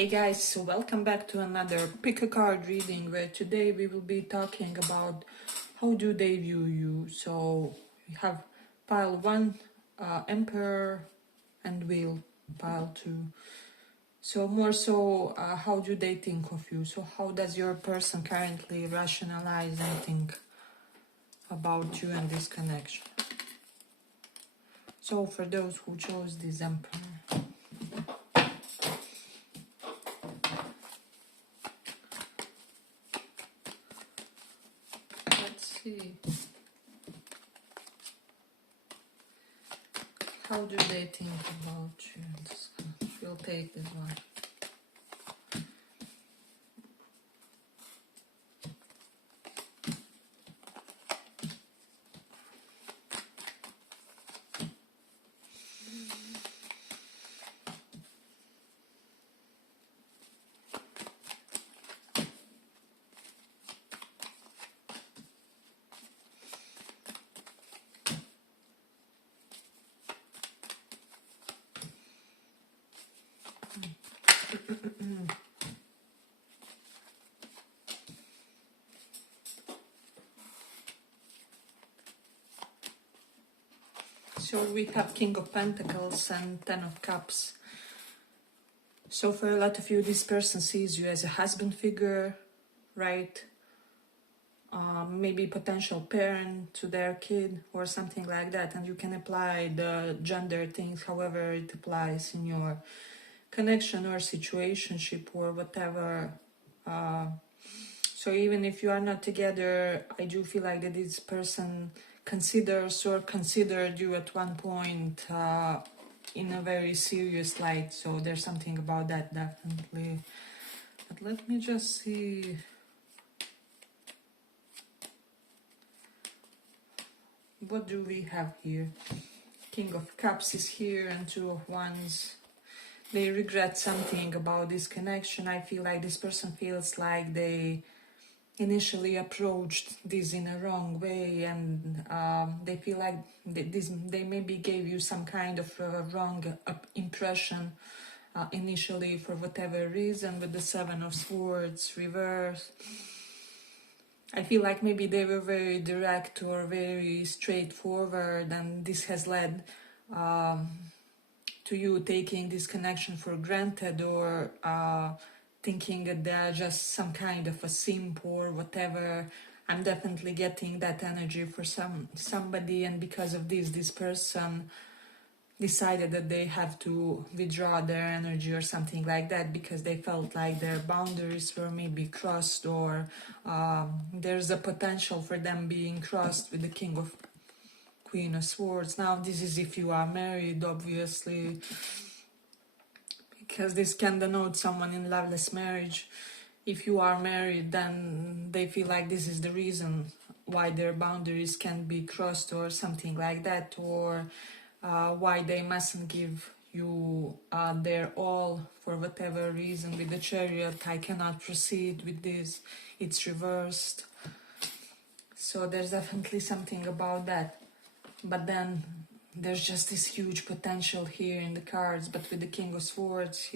Hey guys, so welcome back to another pick a card reading, where today we will be talking about how do they view you. So we have pile 1, Emperor, and Wheel, pile 2. So more so, how do they think of you? So how does your person currently rationalize and think about you and this connection? So for those who chose this Emperor, let's see. How do they think about you? We'll take this one. So we have King of Pentacles and Ten of Cups. So for a lot of you, this person sees you as a husband figure, right? Maybe potential parent to their kid or something like that. And you can apply the gender things however it applies in your connection or situationship or whatever. So even if you are not together, I do feel like that this person considers or considered you at one point in a very serious light. So there's something about that, definitely. But let me just see. What do we have here? King of Cups is here and Two of Wands. They regret something about this connection. I feel like this person feels like they initially approached this in a wrong way, and they feel like they maybe gave you some kind of wrong impression initially for whatever reason. With the Seven of Swords reverse, I feel like maybe they were very direct or very straightforward, and this has led to you taking this connection for granted, or thinking that they are just some kind of a simp or whatever. I'm definitely getting that energy for somebody, and because of this person decided that they have to withdraw their energy or something like that, because they felt like their boundaries were maybe crossed, or there's a potential for them being crossed with the Queen of Swords. Now this is if you are married, obviously, because this can denote someone in loveless marriage. If you are married, then they feel like this is the reason why their boundaries can be crossed or something like that, or why they mustn't give you their all for whatever reason. With the Chariot, I cannot proceed with this, it's reversed. So there's definitely something about that. But then there's just this huge potential here in the cards. But with the King of Swords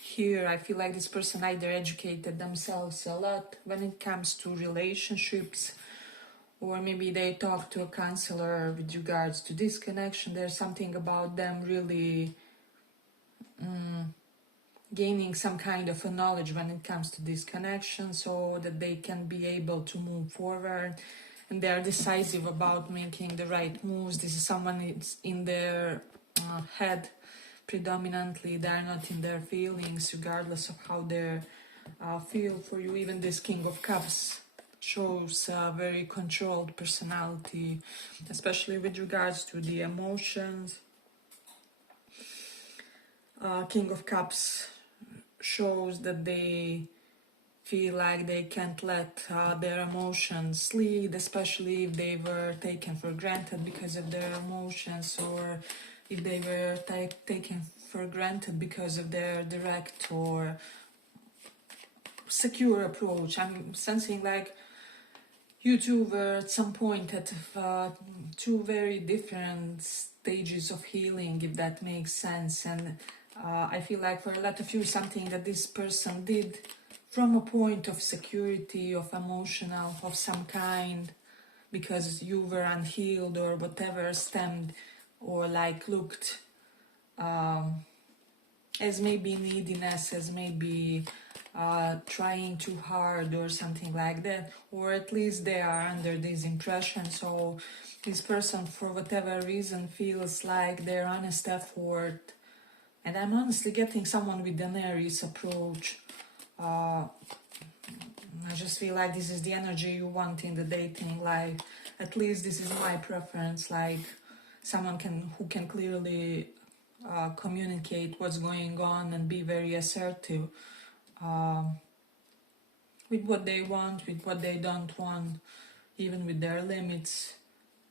here, I feel like this person either educated themselves a lot when it comes to relationships, or maybe they talked to a counselor with regards to this connection. There's something about them really gaining some kind of a knowledge when it comes to this connection, so that they can be able to move forward. And they are decisive about making the right moves. This is someone it's in their head predominantly. They are not in their feelings, regardless of how they feel for you. Even this King of Cups shows a very controlled personality, especially with regards to the emotions. King of Cups shows that they feel like they can't let their emotions lead, especially if they were taken for granted because of their emotions, or if they were taken for granted because of their direct or secure approach. I'm sensing like you two were at some point at two very different stages of healing, if that makes sense, and I feel like for a lot of you, something that this person did from a point of security, of emotional, of some kind, because you were unhealed or whatever, stemmed or like looked as maybe neediness, as maybe trying too hard or something like that, or at least they are under this impression. So this person, for whatever reason, feels like their honest effort, and I'm honestly getting someone with an Aries approach. I just feel like this is the energy you want in the dating life. At least this is my preference, like someone who can clearly communicate what's going on and be very assertive with what they want, with what they don't want, even with their limits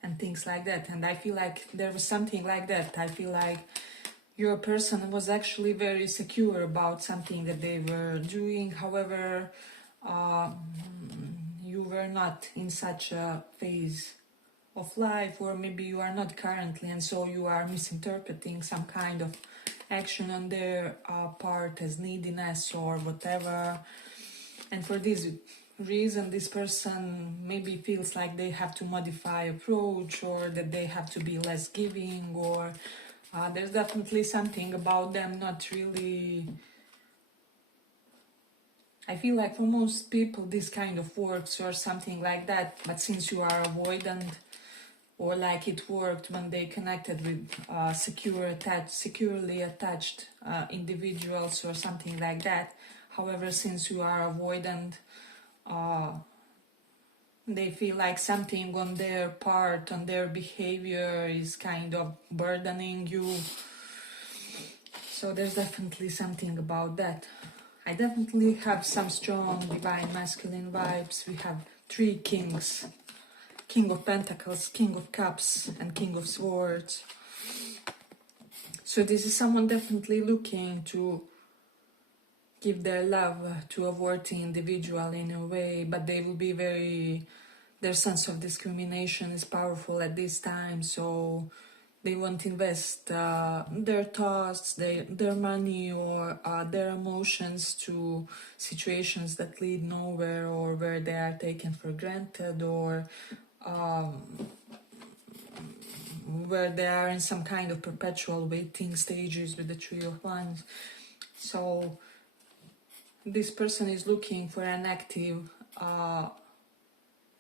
and things like that. And I feel like there was something like that. I feel like your person was actually very secure about something that they were doing. However, you were not in such a phase of life, or maybe you are not currently, and so you are misinterpreting some kind of action on their part as neediness or whatever. And for this reason, this person maybe feels like they have to modify approach, or that they have to be less giving, or there's definitely something about them not really. I feel like for most people this kind of works or something like that, but since you are avoidant, or like it worked when they connected with securely attached individuals or something like that. However, since you are avoidant, they feel like something on their part, on their behavior is kind of burdening you. So there's definitely something about that. I definitely have some strong divine masculine vibes. We have 3 kings. King of Pentacles, King of Cups, and King of Swords. So this is someone definitely looking to give their love to a worthy individual in a way, but they will be their sense of discrimination is powerful at this time, so they won't invest their thoughts, their money, or their emotions to situations that lead nowhere, or where they are taken for granted, or where they are in some kind of perpetual waiting stages with the 3 of Wands. So this person is looking for an active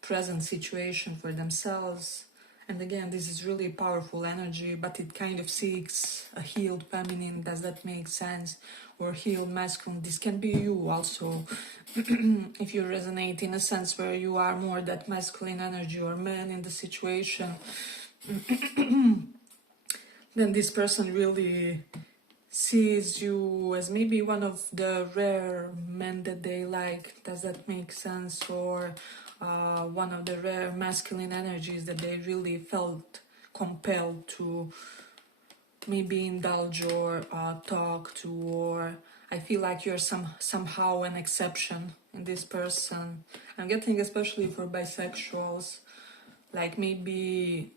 present situation for themselves. And again, this is really powerful energy, but it kind of seeks a healed feminine. Does that make sense? Or healed masculine. This can be you also. If you resonate in a sense where you are more that masculine energy or man in the situation, then this person really sees you as maybe one of the rare men that they like. Does that make sense? Or one of the rare masculine energies that they really felt compelled to maybe indulge or talk to. Or I feel like you're somehow an exception in this person. I'm getting especially for bisexuals, like maybe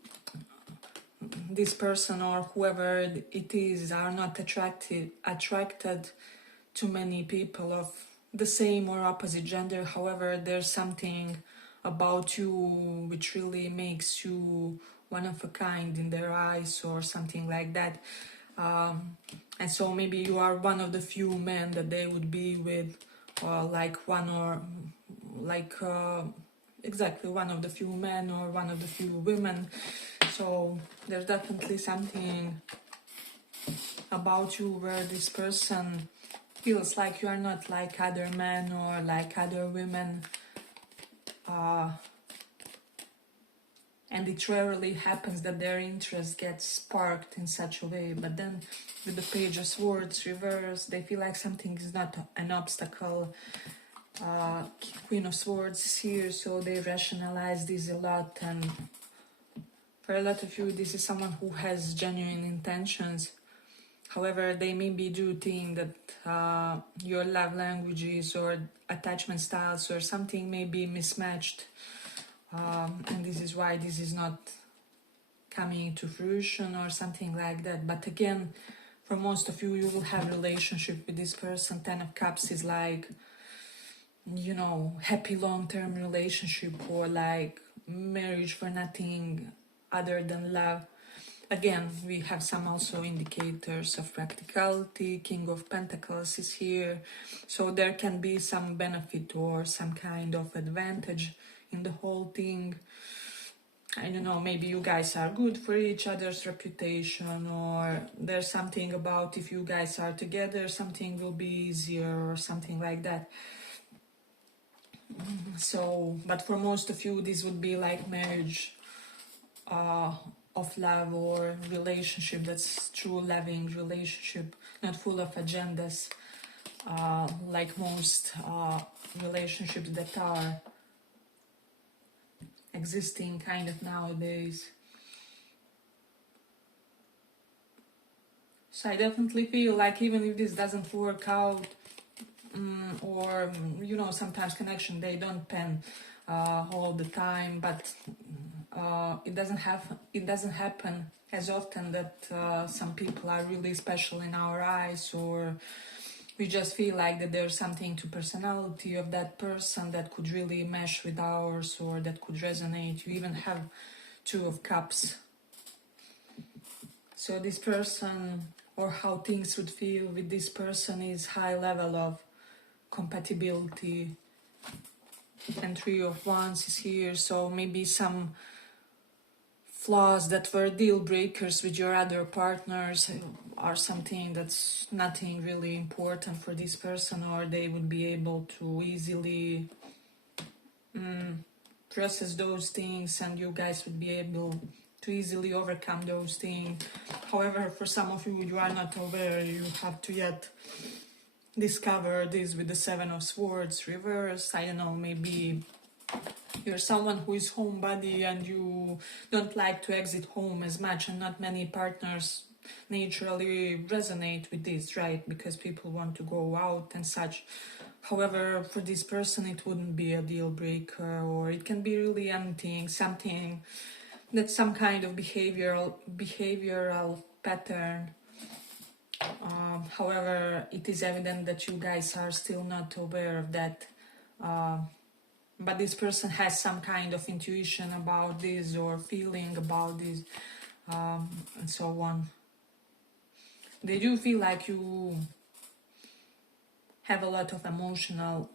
this person or whoever it is are not attracted to many people of the same or opposite gender. However, there's something about you which really makes you one of a kind in their eyes or something like that. And so maybe you are one of the few men that they would be with, like one or like exactly one of the few men or one of the few women. So there's definitely something about you where this person feels like you are not like other men or like other women, and it rarely happens that their interest gets sparked in such a way. But then with the Page of Swords reversed, they feel like something is not an obstacle. Queen of Swords is here, so they rationalize this a lot. And for a lot of you, this is someone who has genuine intentions. However, they maybe do think that your love languages or attachment styles or something may be mismatched. And this is why this is not coming to fruition or something like that. But again, For most of you, you will have a relationship with this person. 10 of Cups is like, you know, happy long-term relationship, or like marriage for nothing other than love. Again, we have some also indicators of practicality. King of Pentacles is here, so there can be some benefit or some kind of advantage in the whole thing. I don't know, maybe you guys are good for each other's reputation, or there's something about if you guys are together, something will be easier or something like that. So, but for most of you, this would be like marriage of love, or relationship that's true loving relationship, not full of agendas, like most relationships that are existing kind of nowadays. So I definitely feel like even if this doesn't work out, or you know, sometimes connection, they don't pen all the time, but it doesn't happen as often that some people are really special in our eyes, or we just feel like that there's something to personality of that person that could really mesh with ours, or that could resonate. You even have 2 of Cups. So this person, or how things would feel with this person, is high level of compatibility. And 3 of Wands is here, so maybe some flaws that were deal breakers with your other partners are something that's nothing really important for this person, or they would be able to easily process those things, and you guys would be able to easily overcome those things. However, for some of you, you are not aware, you have to yet discover this with the 7 of Swords reversed. I don't know, maybe you're someone who is homebody and you don't like to exit home as much, and not many partners naturally resonate with this, right? Because people want to go out and such. However, for this person, it wouldn't be a deal breaker, or it can be really anything, something that's some kind of behavioral pattern. However, it is evident that you guys are still not aware of that. But this person has some kind of intuition about this, or feeling about this, and so on. They do feel like you have a lot of emotional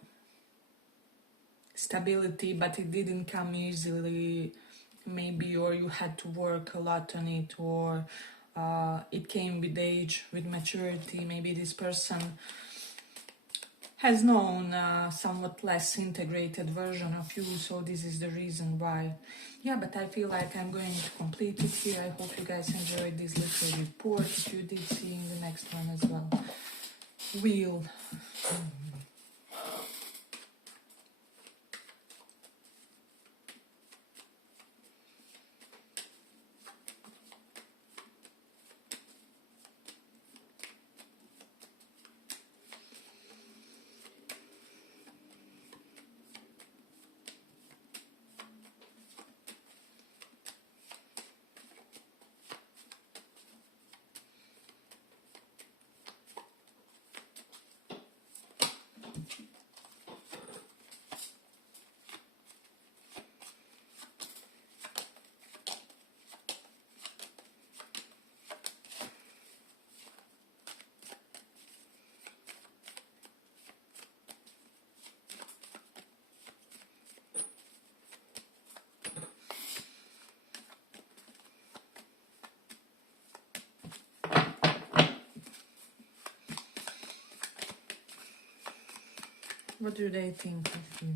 stability, but it didn't come easily, maybe, or you had to work a lot on it, or it came with age, with maturity. Maybe this person has known a somewhat less integrated version of you, so this is the reason why. Yeah, but I feel like I'm going to complete it here. I hope you guys enjoyed this little report. If you did, see in the next one as well. Wheel. What do they think of you?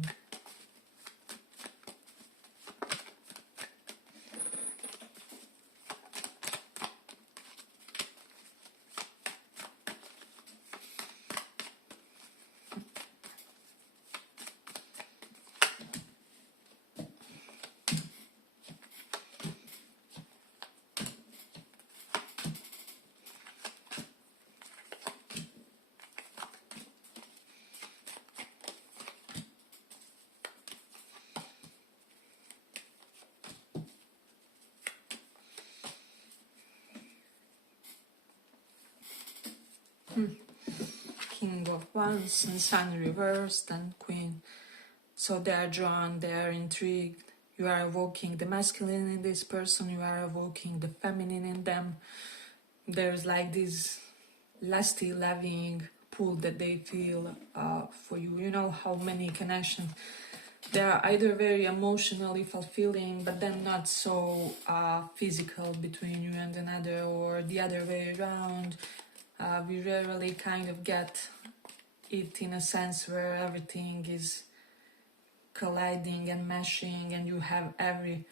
of Wands and Sun reversed and Queen. So they are drawn, they are intrigued. You are evoking the masculine in this person, you are evoking the feminine in them. There's like this lusty, loving pull that they feel for you. You know how many connections. They are either very emotionally fulfilling, but then not so physical between you and another, or the other way around. We rarely kind of get it in a sense where everything is colliding and meshing and you have every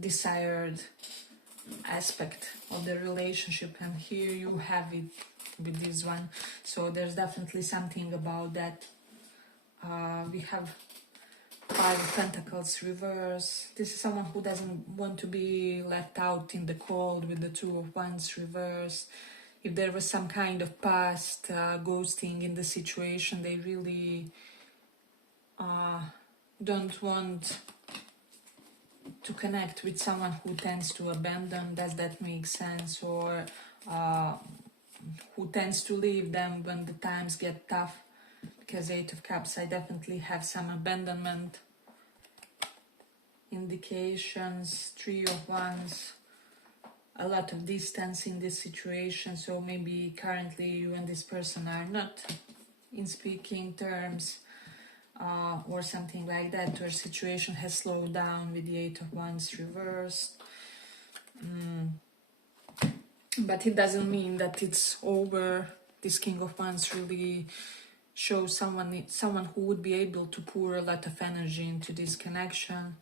desired aspect of the relationship, and here you have it with this one. So there's definitely something about that. We have Five of Pentacles reverse. This is someone who doesn't want to be left out in the cold, with the Two of Wands reverse. If there was some kind of past ghosting in the situation, they really don't want to connect with someone who tends to abandon. Does that make sense? Or who tends to leave them when the times get tough. Because Eight of Cups, I definitely have some abandonment indications. Three of Wands, a lot of distance in this situation. So maybe currently you and this person are not in speaking terms, or something like that, or situation has slowed down with the Eight of Wands reversed. But it doesn't mean that it's over. This King of Wands really shows someone who would be able to pour a lot of energy into this connection.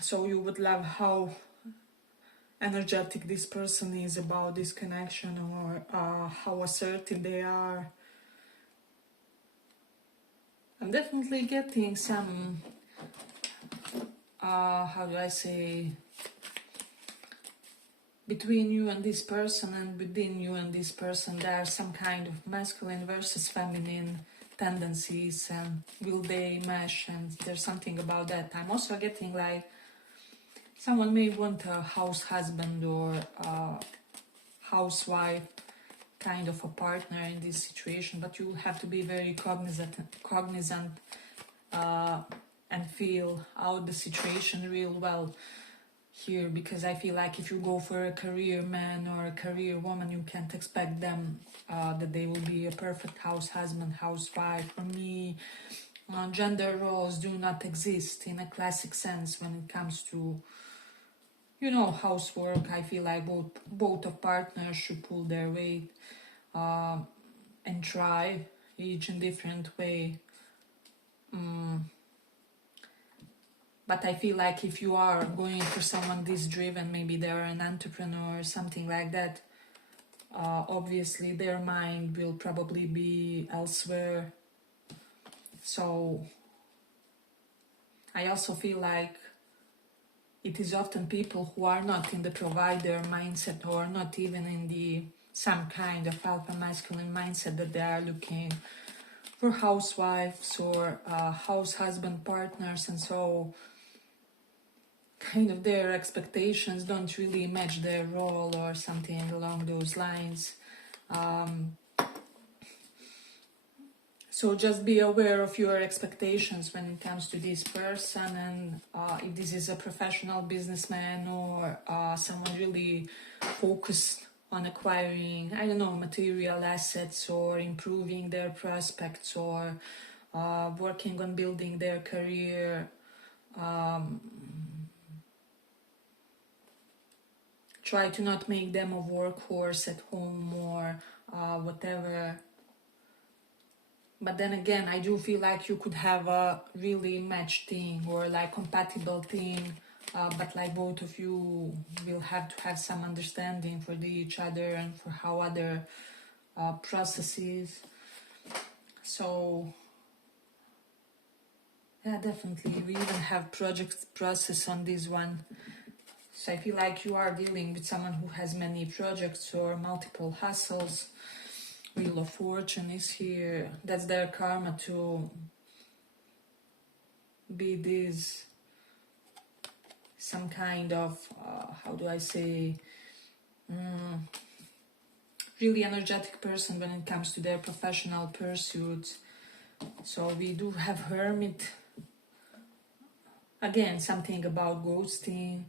So you would love how energetic this person is about this connection, or how assertive they are. I'm definitely getting some, how do I say, between you and this person and within you and this person, there are some kind of masculine versus feminine tendencies, and will they mesh, and there's something about that. I'm also getting like someone may want a house husband or a housewife kind of a partner in this situation, but you have to be very cognizant and feel out the situation real well here, because I feel like if you go for a career man or a career woman, you can't expect them that they will be a perfect house husband, housewife. For me, gender roles do not exist in a classic sense when it comes to, you know, housework. I feel like both of partners should pull their weight and try each in different way. But I feel like if you are going for someone this driven, maybe they're an entrepreneur or something like that, obviously their mind will probably be elsewhere. So I also feel like it is often people who are not in the provider mindset, or not even in the some kind of alpha masculine mindset, that they are looking for housewives or house husband partners, and so kind of their expectations don't really match their role or something along those lines. So just be aware of your expectations when it comes to this person, and if this is a professional businessman or someone really focused on acquiring, I don't know, material assets, or improving their prospects, or working on building their career. Try to not make them a workhorse at home or whatever. But then again, I do feel like you could have a really matched team, or like compatible team, but like both of you will have to have some understanding for each other and for how other processes. So yeah, definitely. We even have project process on this one. So I feel like you are dealing with someone who has many projects or multiple hustles. Wheel of Fortune is here. That's their karma to be this, some kind of, how do I say, really energetic person when it comes to their professional pursuits. So we do have Hermit. Again, something about ghosting.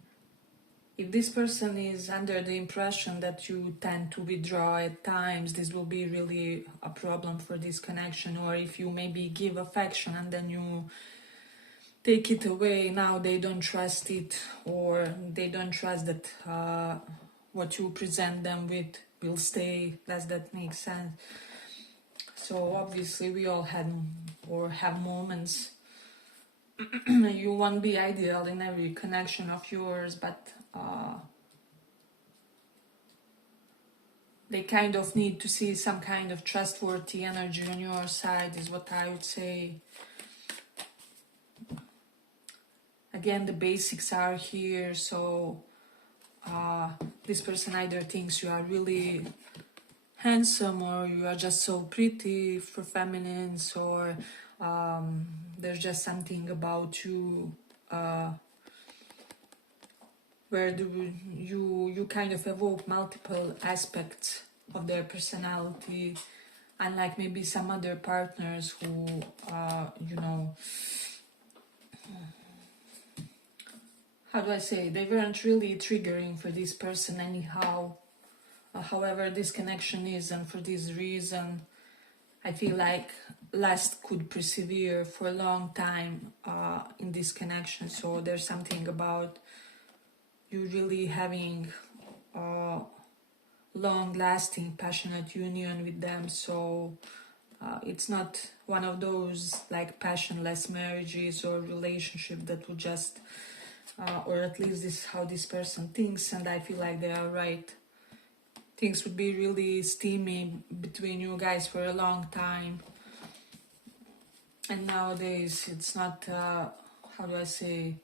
If this person is under the impression that you tend to withdraw at times, this will be really a problem for this connection. Or if you maybe give affection and then you take it away, now they don't trust it, or they don't trust that what you present them with will stay. Does that make sense? So obviously we all had or have moments. You won't be ideal in every connection of yours, but they kind of need to see some kind of trustworthy energy on your side, is what I would say. Again, the basics are here, so this person either thinks you are really handsome, or you are just so pretty for feminines, or there's just something about you where you kind of evoke multiple aspects of their personality, unlike maybe some other partners who you know, how do I say, they weren't really triggering for this person anyhow. However, this connection is, and for this reason I feel like lust could persevere for a long time in this connection. So there's something about you really having a long-lasting, passionate union with them. So it's not one of those like passionless marriages or relationship that would just, or at least this is how this person thinks, and I feel like they are right. Things would be really steamy between you guys for a long time. And nowadays it's not, how do I say,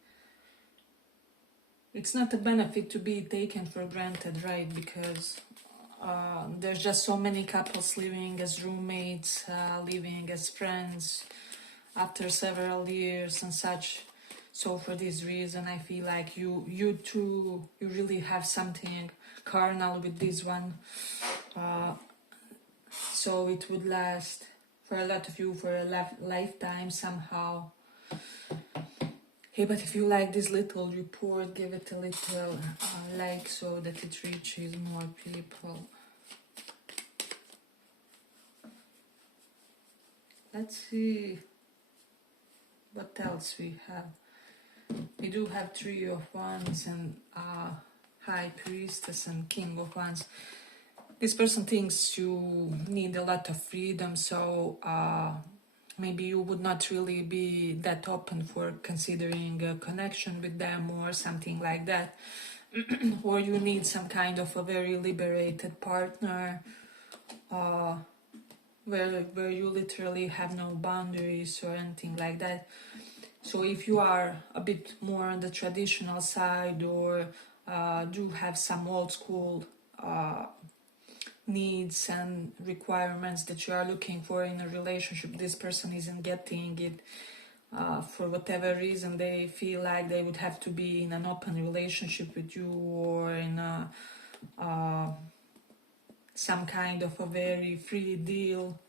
it's not a benefit to be taken for granted, right? Because there's just so many couples living as roommates, living as friends after several years and such. So for this reason I feel like you really have something carnal with this one, so it would last for a lot of you for a lifetime somehow. Hey, but if you like this little report, give it a little like so that it reaches more people. Let's see what else we have. We do have Three of Wands and High Priestess and King of Wands. This person thinks you need a lot of freedom, so maybe you would not really be that open for considering a connection with them or something like that. Or you need some kind of a very liberated partner where you literally have no boundaries or anything like that. So if you are a bit more on the traditional side, or do have some old school needs and requirements that you are looking for in a relationship, this person isn't getting it. For whatever reason, they feel like they would have to be in an open relationship with you, or in some kind of a very free deal,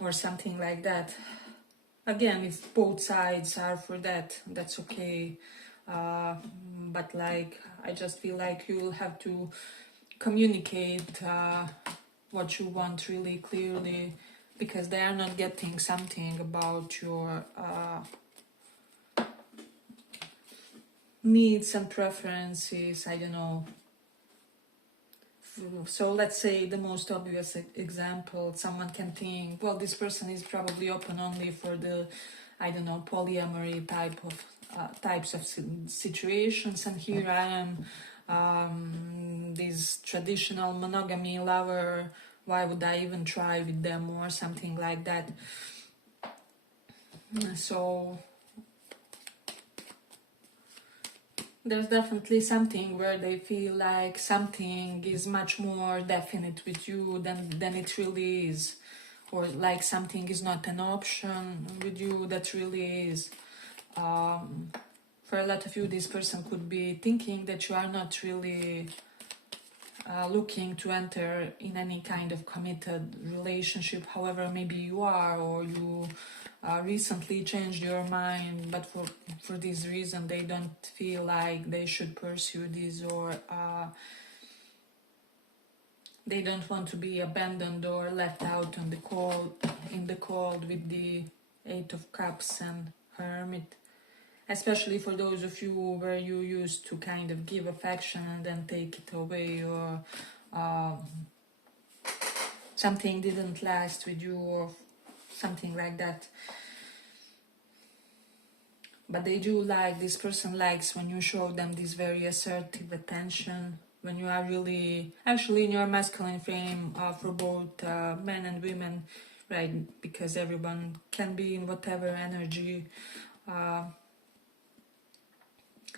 or something like that. Again, if both sides are for that, that's okay. But like, I just feel like you'll have to communicate what you want really clearly, because they are not getting something about your needs and preferences. I don't know. So let's say the most obvious example, someone can think, well, this person is probably open only for the, I don't know, polyamory types of situations, and here I am, this traditional monogamy lover. Why would I even try with them, or something like that? So there's definitely something where they feel like something is much more definite with you than it really is, or like something is not an option with you that really is. For a lot of you, this person could be thinking that you are not really looking to enter in any kind of committed relationship. However, maybe you are, or you recently changed your mind, but for this reason they don't feel like they should pursue this, or they don't want to be abandoned or left out on the cold, in the cold, with the Eight of Cups and Hermit. Especially for those of you where you used to kind of give affection and then take it away, or something didn't last with you, or something like that. But they do like, this person likes when you show them this very assertive attention, when you are really, actually in your masculine frame, for both men and women, right? Because everyone can be in whatever energy.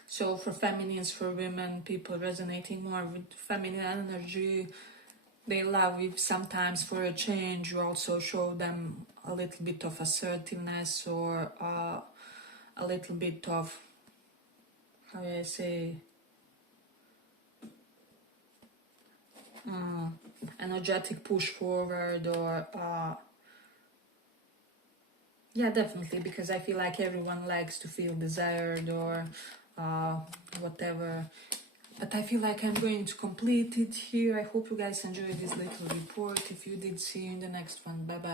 So for feminines, for women, people resonating more with feminine energy, they love if sometimes for a change you also show them a little bit of assertiveness, or a little bit of, how do I say, energetic push forward, or yeah, definitely, because I feel like everyone likes to feel desired, or whatever. But I feel like I'm going to complete it here. I hope you guys enjoyed this little report. If you did, see you in the next one. Bye bye.